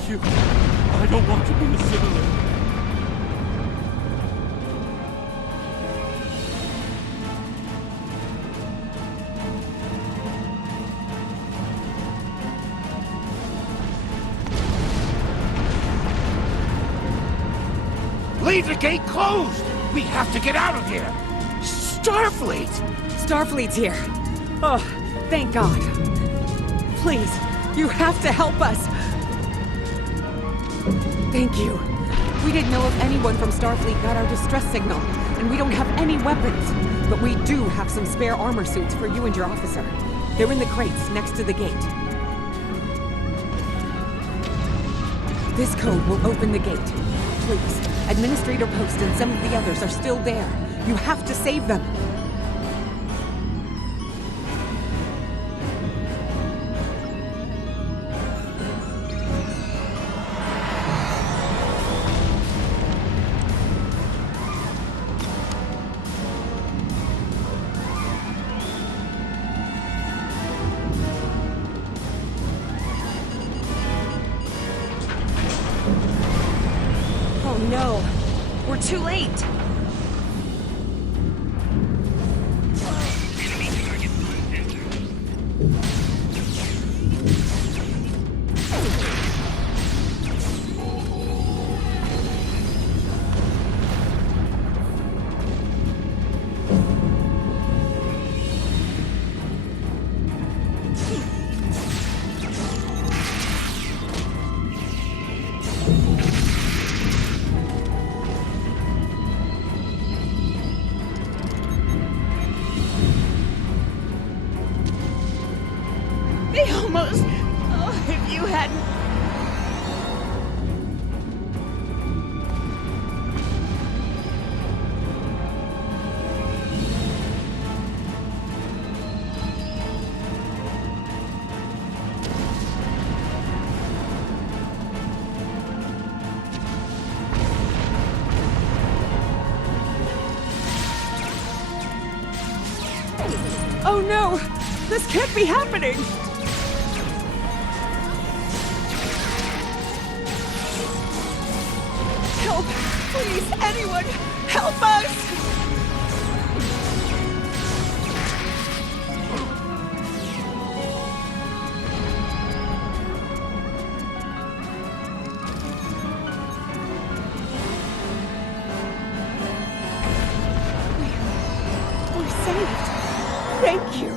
Thank you. I don't want to be assimilated. Leave the gate closed! We have to get out of here! Starfleet! Starfleet's here. Oh, thank God. Please, you have to help us. Thank you. We didn't know if anyone from Starfleet got our distress signal, and we don't have any weapons. But we do have some spare armor suits for you and your officer. They're in the crates next to the gate. This code will open the gate. Please, Administrator Post and some of the others are still there. You have to save them. Oh no, we're too late. They almost... Oh, if you hadn't... Oh no! This can't be happening! Help! Please, anyone! Help us! We're saved! Thank you!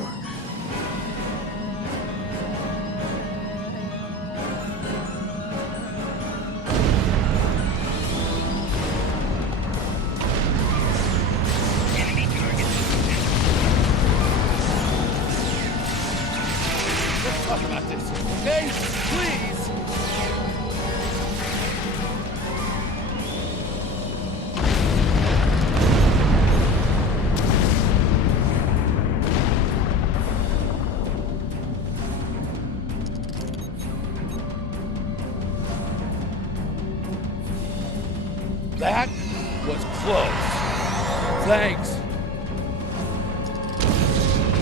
Let's talk about this, okay? Please! That was close. Thanks.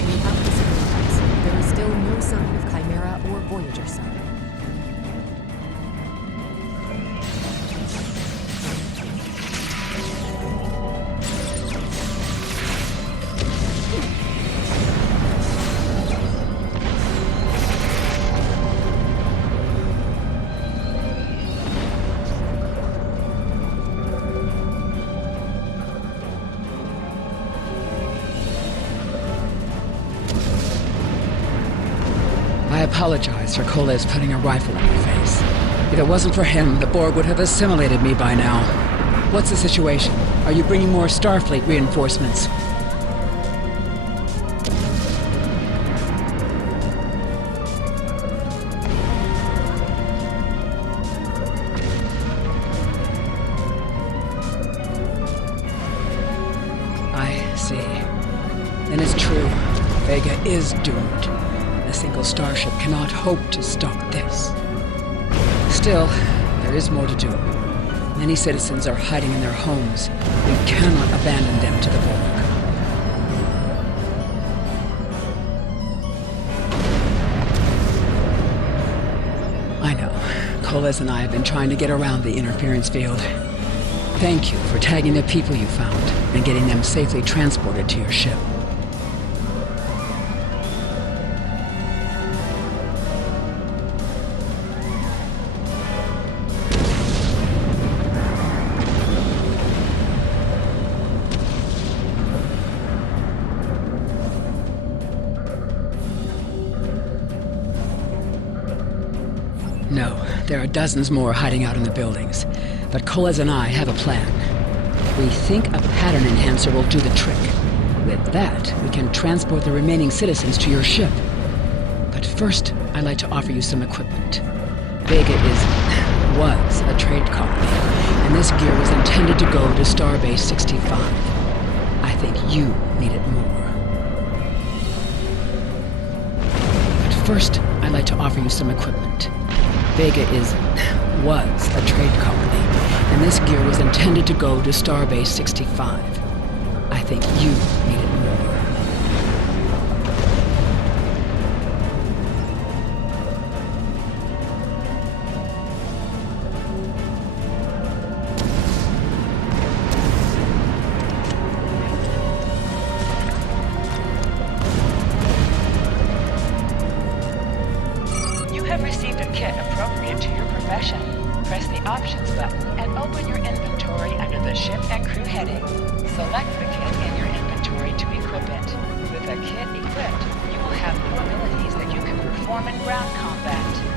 We have the supplies. There is still no sign of Chimera or Voyager sign. I apologize for Coles putting a rifle in your face. If it wasn't for him, the Borg would have assimilated me by now. What's the situation? Are you bringing more Starfleet reinforcements? I see. Then it's true. Vega is doomed. A single starship cannot hope to stop this. Still, there is more to do. Many citizens are hiding in their homes. We cannot abandon them to the Borg. I know. Coles and I have been trying to get around the interference field. Thank you for tagging the people you found and getting them safely transported to your ship. No, there are dozens more hiding out in the buildings. But Coles and I have a plan. We think a pattern enhancer will do the trick. With that, we can transport the remaining citizens to your ship. But first, I'd like to offer you some equipment. Vega was a trade colony, and this gear was intended to go to Starbase 65. I think you need it more. But first, I'd like to offer you some equipment. Vega was a trade colony, and this gear was intended to go to Starbase 65. I think you need it more. You have received a kit appropriate to your profession. Press the Options button and open your inventory under the Ship and Crew heading. Select the kit in your inventory to equip it. With a kit equipped, you will have new abilities that you can perform in ground combat.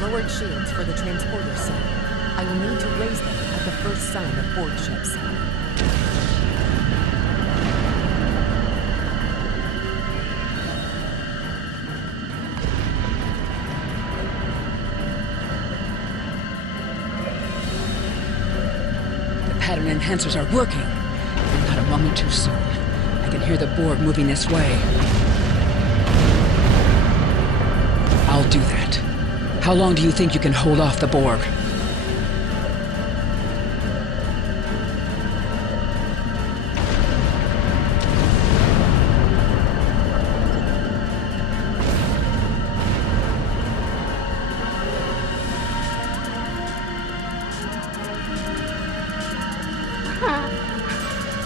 Lowered shields for the transporter cell. I will need to raise them at the first sign of board ships. The pattern enhancers are working. I'm not a moment too soon. I can hear the Borg moving this way. I'll do that. How long do you think you can hold off the Borg?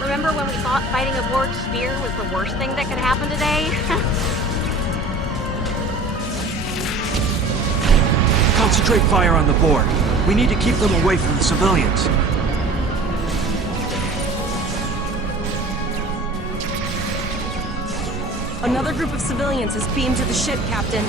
Remember when we thought fighting a Borg sphere was the worst thing that could happen today? Concentrate fire on the Borg. We need to keep them away from the civilians. Another group of civilians is beamed to the ship, Captain.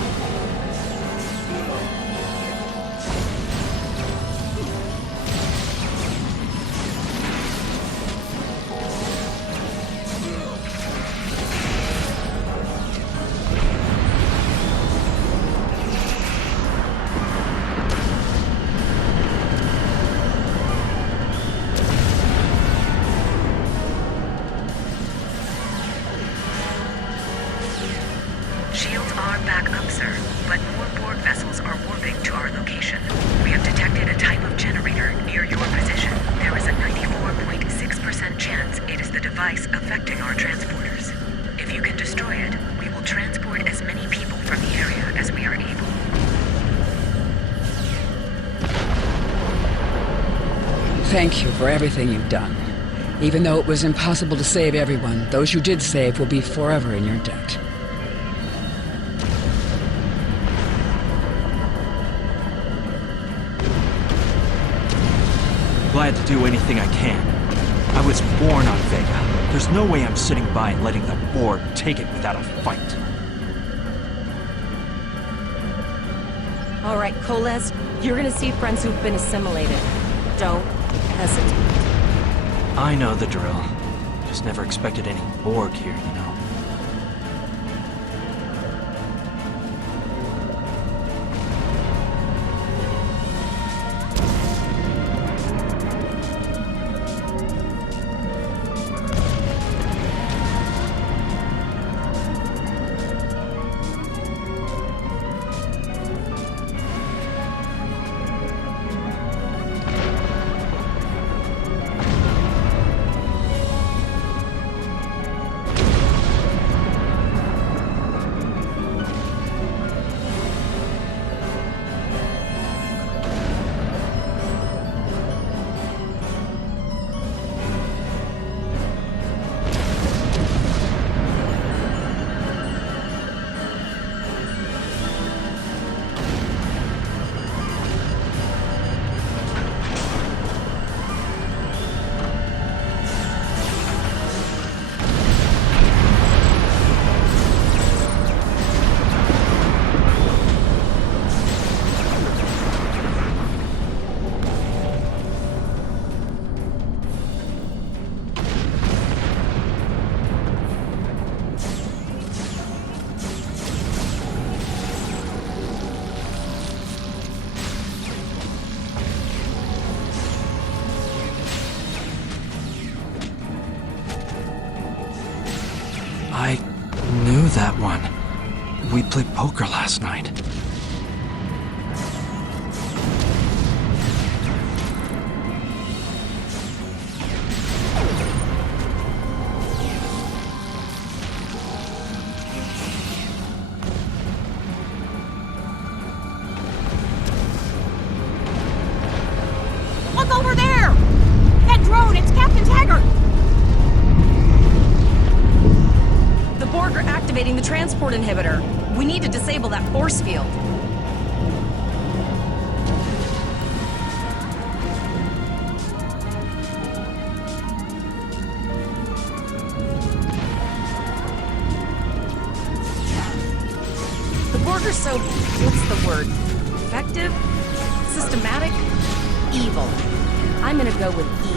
Shields are back up, sir, but more Borg vessels are warping to our location. We have detected a type of generator near your position. There is a 94.6% chance it is the device affecting our transporters. If you can destroy it, we will transport as many people from the area as we are able. Thank you for everything you've done. Even though it was impossible to save everyone, those you did save will be forever in your debt. Glad to do anything I can. I was born on Vega. There's no way I'm sitting by and letting the Borg take it without a fight. All right, Koles, you're gonna see friends who've been assimilated. Don't hesitate. I know the drill. Just never expected any Borg here, you know. I knew that one. We played poker last night. Look over there! That drone, it's Captain Taggart! The Borg are activating the transport inhibitor. We need to disable that force field. The Borg are so... what's the word? Effective? Systematic? Evil. I'm gonna go with evil.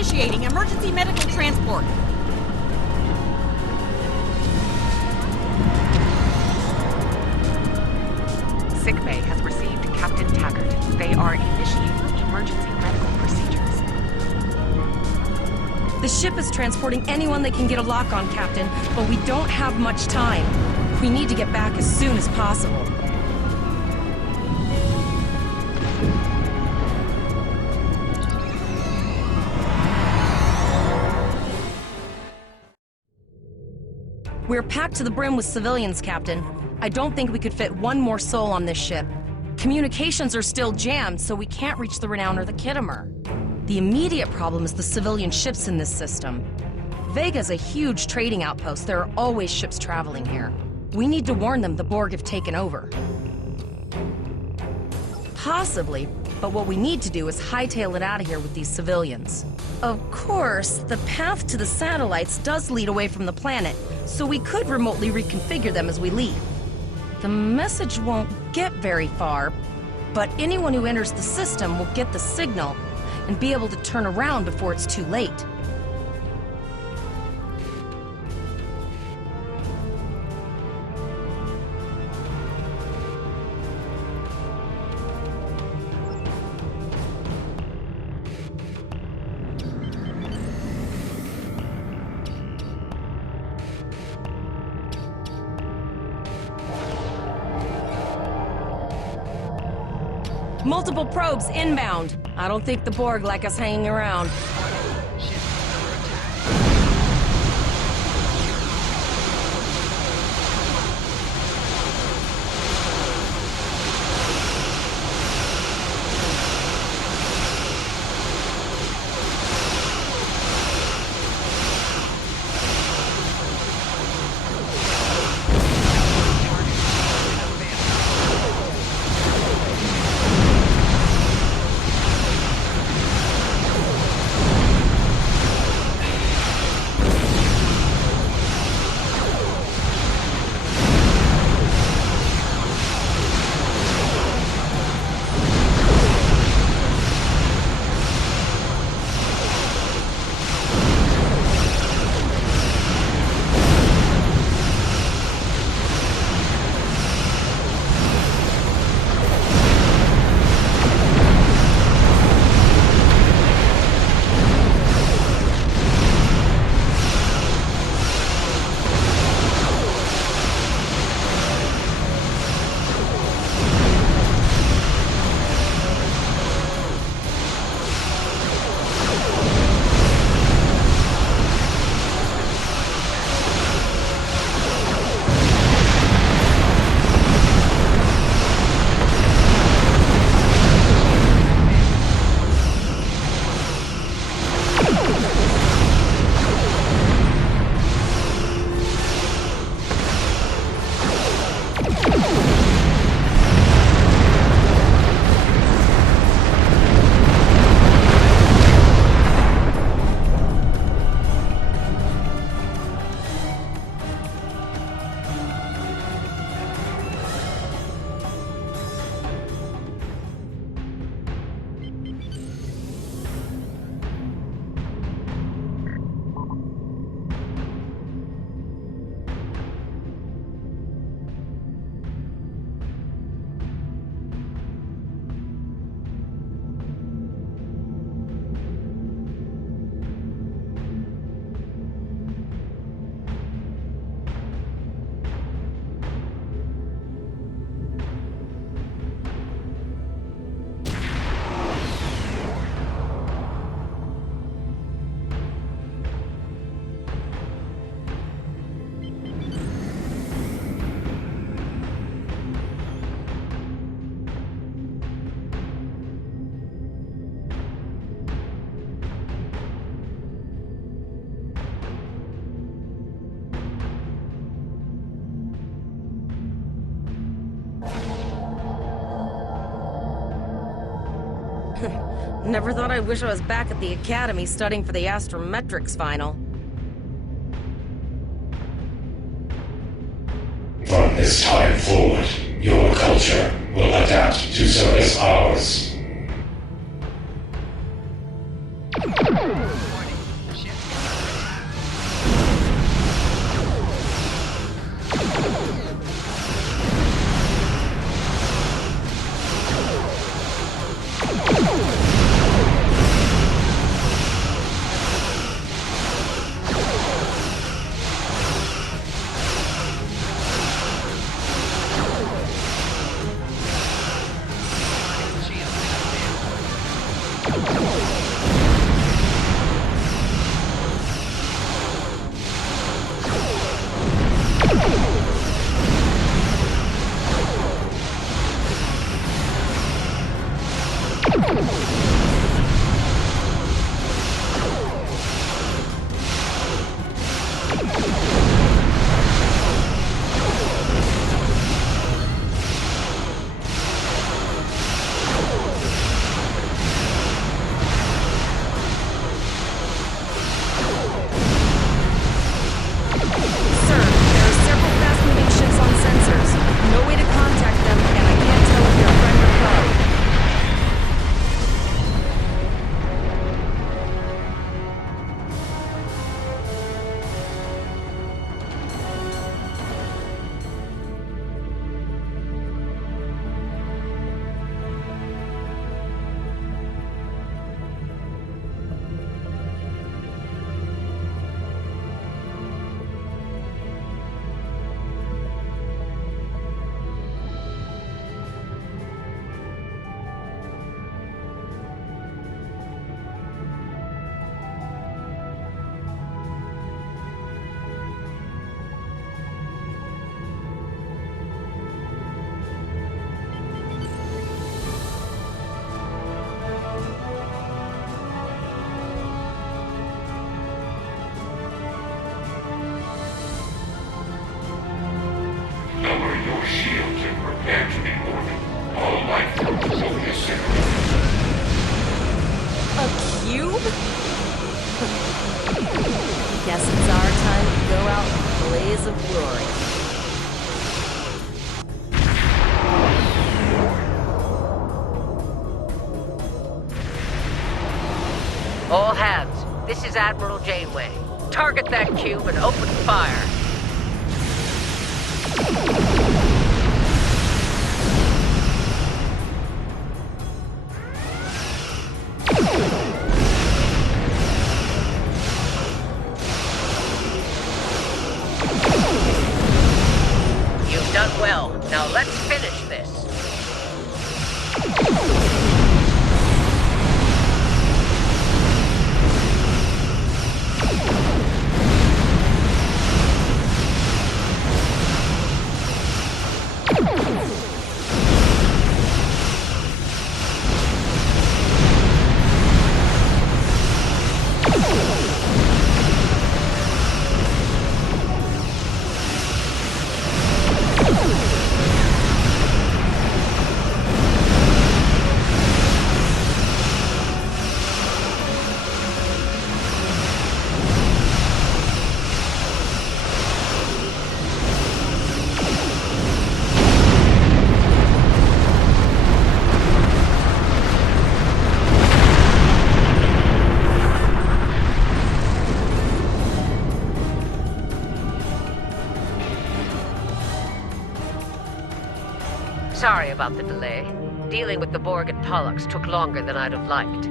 initiating emergency medical transport. Sickbay has received Captain Taggart. They are initiating emergency medical procedures. The ship is transporting anyone they can get a lock on, Captain, but we don't have much time. We need to get back as soon as possible. We're packed to the brim with civilians, Captain. I don't think we could fit one more soul on this ship. Communications are still jammed, so we can't reach the Renown or the Kittimer. The immediate problem is the civilian ships in this system. Vega's a huge trading outpost. There are always ships traveling here. We need to warn them the Borg have taken over. Possibly, but what we need to do is hightail it out of here with these civilians. Of course, the path to the satellites does lead away from the planet, so we could remotely reconfigure them as we leave. The message won't get very far, but anyone who enters the system will get the signal and be able to turn around before it's too late. Multiple probes inbound. I don't think the Borg like us hanging around. Never thought I'd wish I was back at the Academy studying for the astrometrics final. From this time forward, your culture will adapt to service ours. Lower your shields and prepare to be ordered. All life forms will be assembled. A cube? Guess it's our time to go out in a blaze of glory. All hands, this is Admiral Janeway. Target that cube and open fire. You've done well. Now let's finish this. Sorry about the delay. Dealing with the Borg and Pollux took longer than I'd have liked.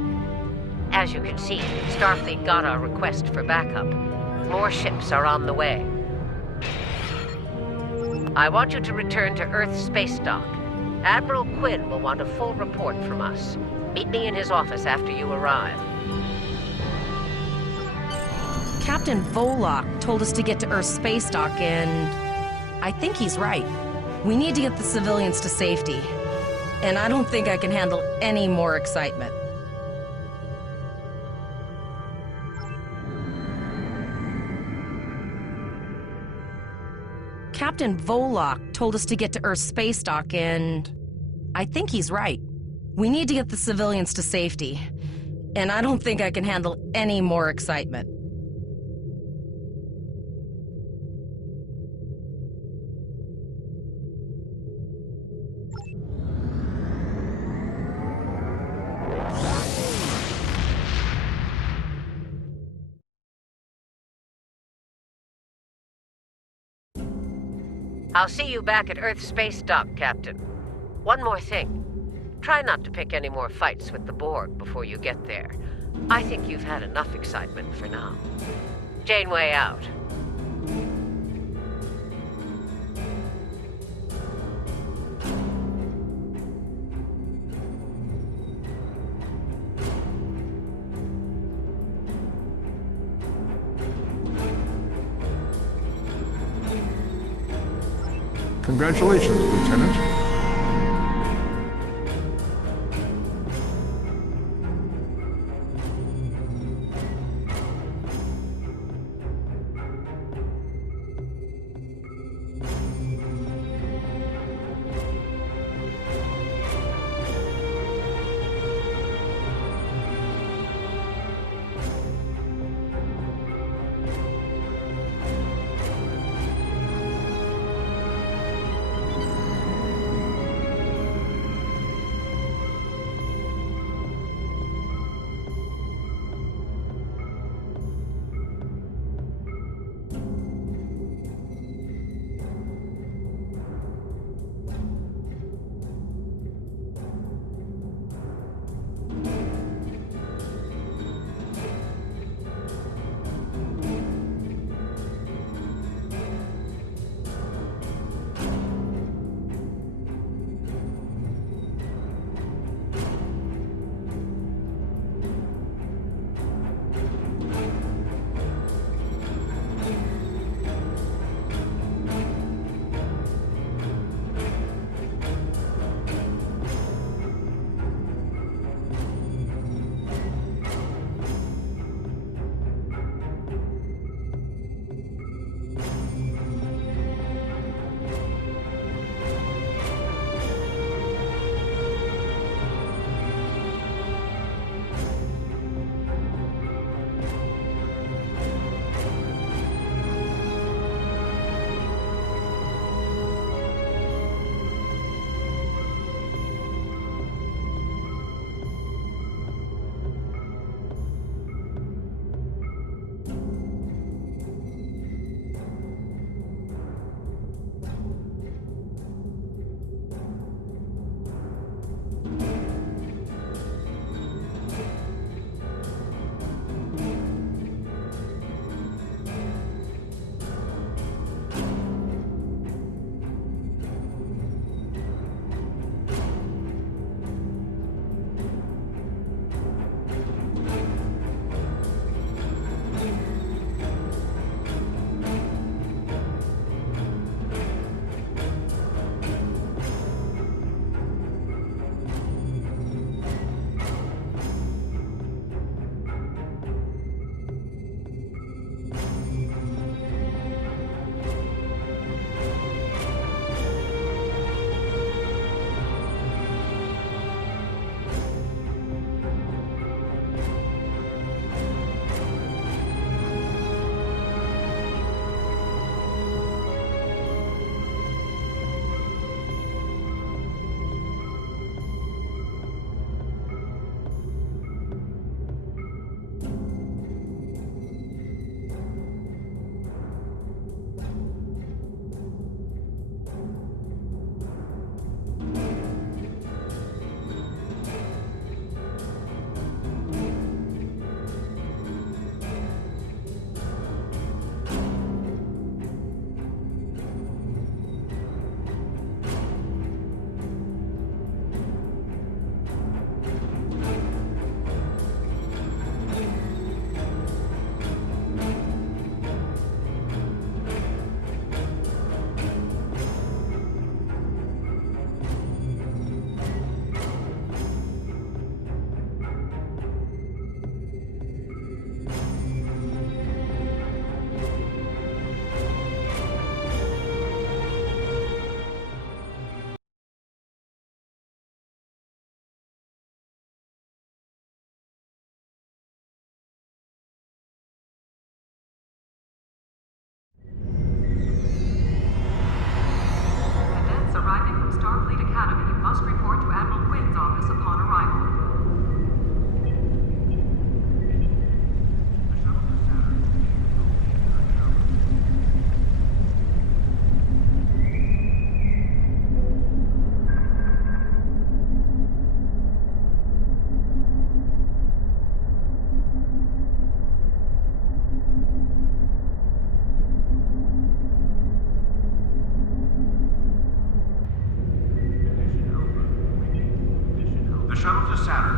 As you can see, Starfleet got our request for backup. More ships are on the way. I want you to return to Earth space dock. Admiral Quinn will want a full report from us. Meet me in his office after you arrive. Captain Volok told us to get to Earth's space dock, and I think he's right. We need to get the civilians to safety. And I don't think I can handle any more excitement. Captain Volok told us to get to Earth's space dock, and I think he's right. We need to get the civilians to safety. And I don't think I can handle any more excitement. I'll see you back at Earth space dock, Captain. One more thing. Try not to pick any more fights with the Borg before you get there. I think you've had enough excitement for now. Janeway out. Congratulations, Lieutenant.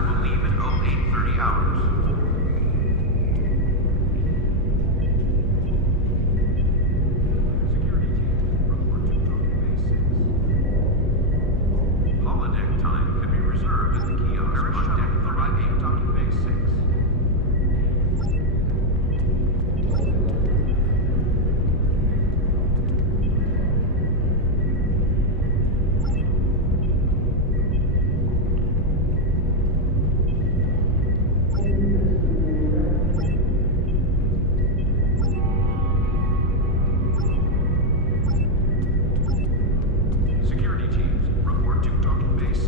will leave at 0830 hours. Security team, report to docking bay 6. Holodeck time can be reserved at the kiosk on deck 38, docking bay 6. Security teams, report to docking bay 6.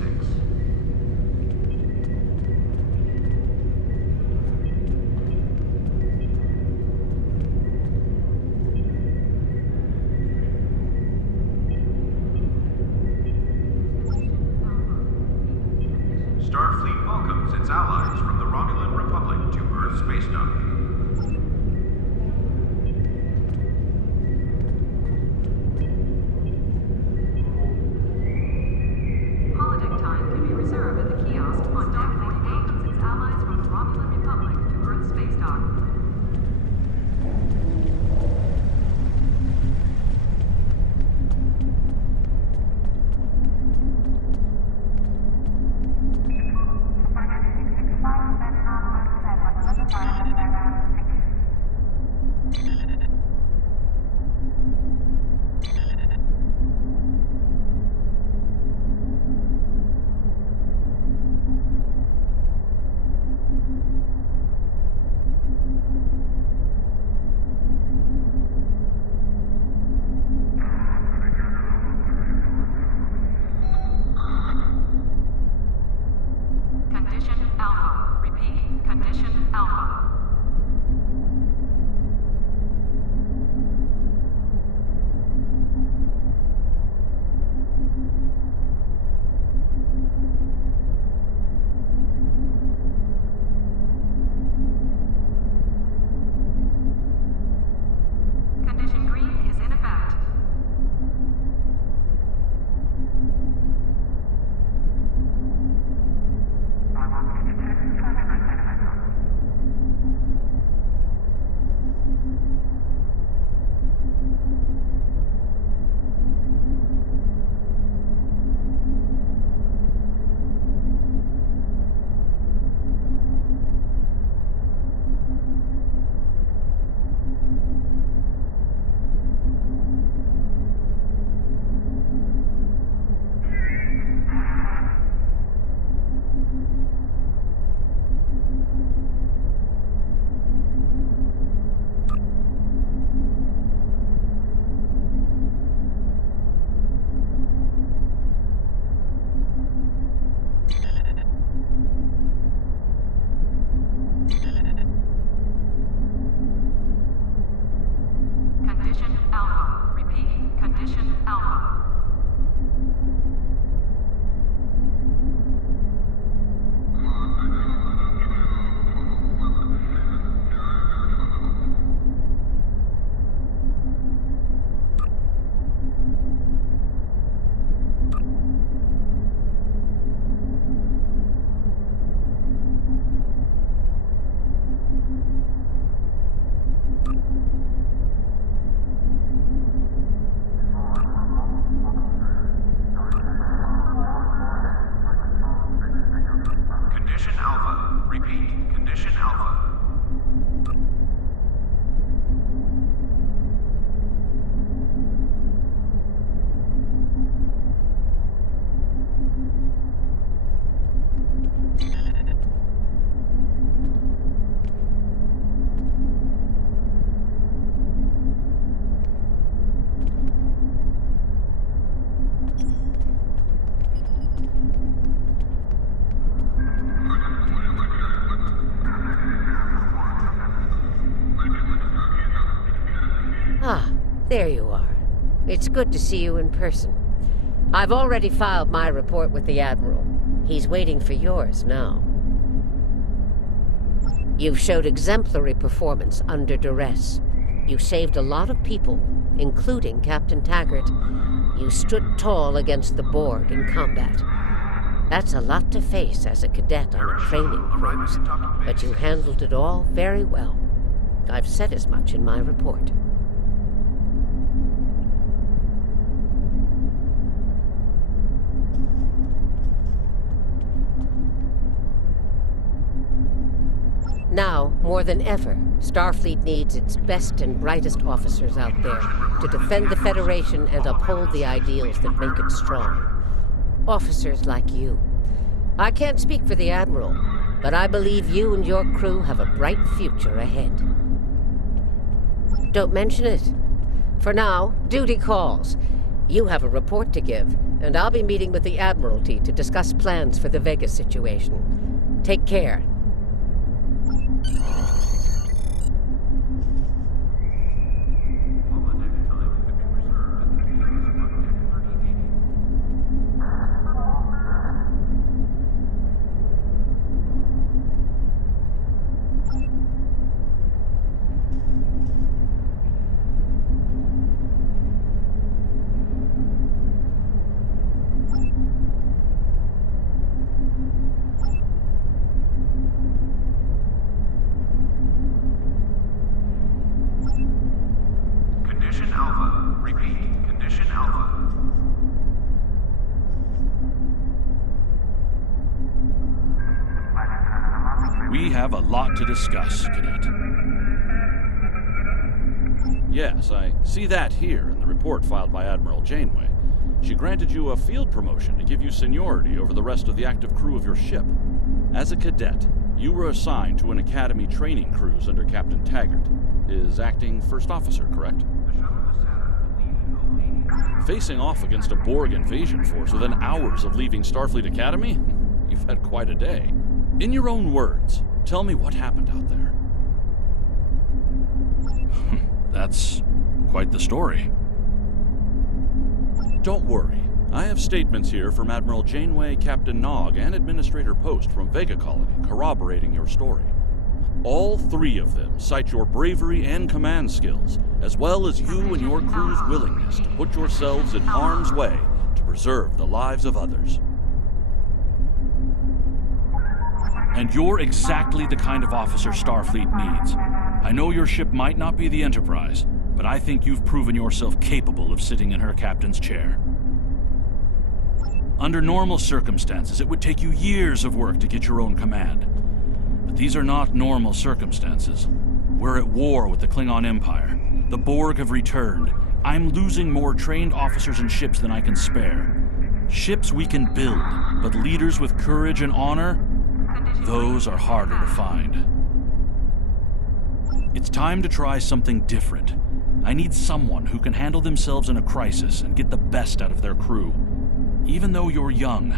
Starfleet welcomes its allies from the Romulan Republic to Earth Space Dock. Holodeck time can be reserved at the kiosk on deck 48. Welcomes its allies from the Romulan Republic to Earth Space Dock. Condition Alpha. Repeat. Condition Alpha. Condition green is in effect. Condition Alpha. Repeat. Condition Alpha. Condition Alpha. Repeat. Condition Alpha. Ah, there you are. It's good to see you in person. I've already filed my report with the Admiral. He's waiting for yours now. You've showed exemplary performance under duress. You saved a lot of people, including Captain Taggart. You stood tall against the Borg in combat. That's a lot to face as a cadet on a training cruise, but you handled it all very well. I've said as much in my report. Now, more than ever, Starfleet needs its best and brightest officers out there to defend the Federation and uphold the ideals that make it strong. Officers like you. I can't speak for the Admiral, but I believe you and your crew have a bright future ahead. Don't mention it. For now, duty calls. You have a report to give, and I'll be meeting with the Admiralty to discuss plans for the Vega situation. Take care. Condition Alpha. Repeat. Condition Alpha. We have a lot to discuss, Cadet. Yes, I see that here in the report filed by Admiral Janeway. She granted you a field promotion to give you seniority over the rest of the active crew of your ship. As a cadet, you were assigned to an Academy training cruise under Captain Taggart, his acting first officer, correct? Facing off against a Borg invasion force within hours of leaving Starfleet Academy? You've had quite a day. In your own words, tell me what happened out there. That's quite the story. Don't worry. I have statements here from Admiral Janeway, Captain Nog, and Administrator Post from Vega Colony corroborating your story. All three of them cite your bravery and command skills, as well as you and your crew's willingness to put yourselves in harm's way to preserve the lives of others. And you're exactly the kind of officer Starfleet needs. I know your ship might not be the Enterprise, but I think you've proven yourself capable of sitting in her captain's chair. Under normal circumstances, it would take you years of work to get your own command. But these are not normal circumstances. We're at war with the Klingon Empire. The Borg have returned. I'm losing more trained officers and ships than I can spare. Ships we can build, but leaders with courage and honor, those are harder to find. It's time to try something different. I need someone who can handle themselves in a crisis and get the best out of their crew. Even though you're young,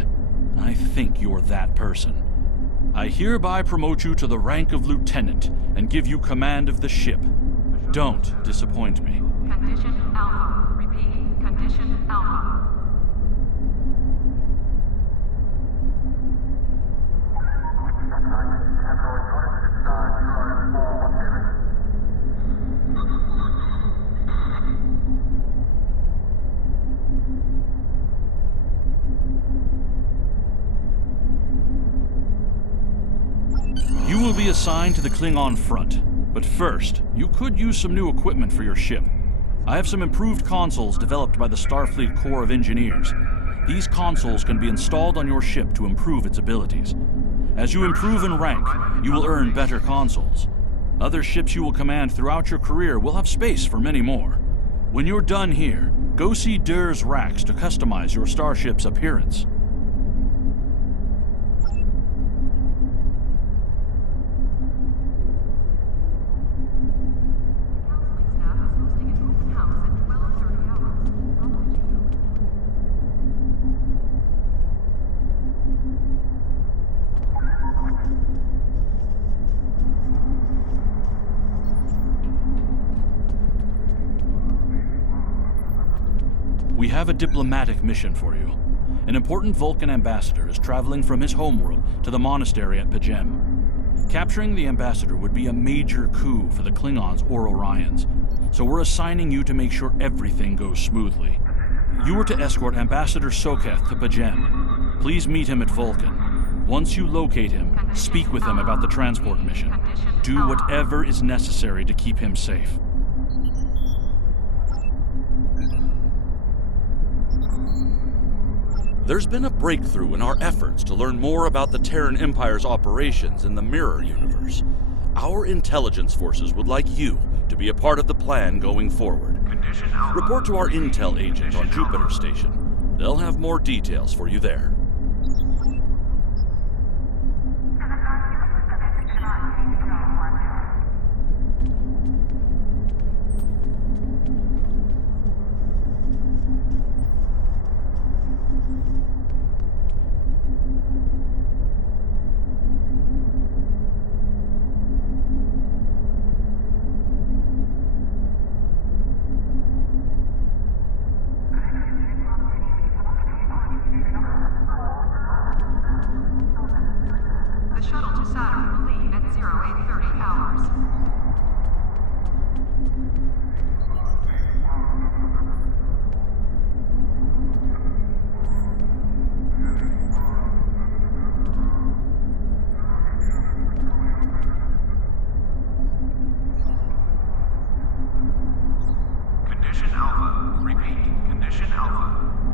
I think you're that person. I hereby promote you to the rank of Lieutenant and give you command of the ship. Don't disappoint me. Condition Alpha. Repeat. Condition Alpha. You will be assigned to the Klingon front, but first, you could use some new equipment for your ship. I have some improved consoles developed by the Starfleet Corps of Engineers. These consoles can be installed on your ship to improve its abilities. As you improve in rank, you will earn better consoles. Other ships you will command throughout your career will have space for many more. When you're done here, go see Dur's racks to customize your starship's appearance. We have a diplomatic mission for you. An important Vulcan ambassador is traveling from his homeworld to the monastery at Pajem. Capturing the ambassador would be a major coup for the Klingons or Orions, so we're assigning you to make sure everything goes smoothly. You are to escort Ambassador Soketh to Pajem. Please meet him at Vulcan. Once you locate him, speak with him about the transport mission. Do whatever is necessary to keep him safe. There's been a breakthrough in our efforts to learn more about the Terran Empire's operations in the Mirror Universe. Our intelligence forces would like you to be a part of the plan going forward. Report to our intel agent on Jupiter Station. They'll have more details for you there. The shuttle to Saturn will leave at 0830 hours. Condition Alpha. Repeat. Condition Alpha.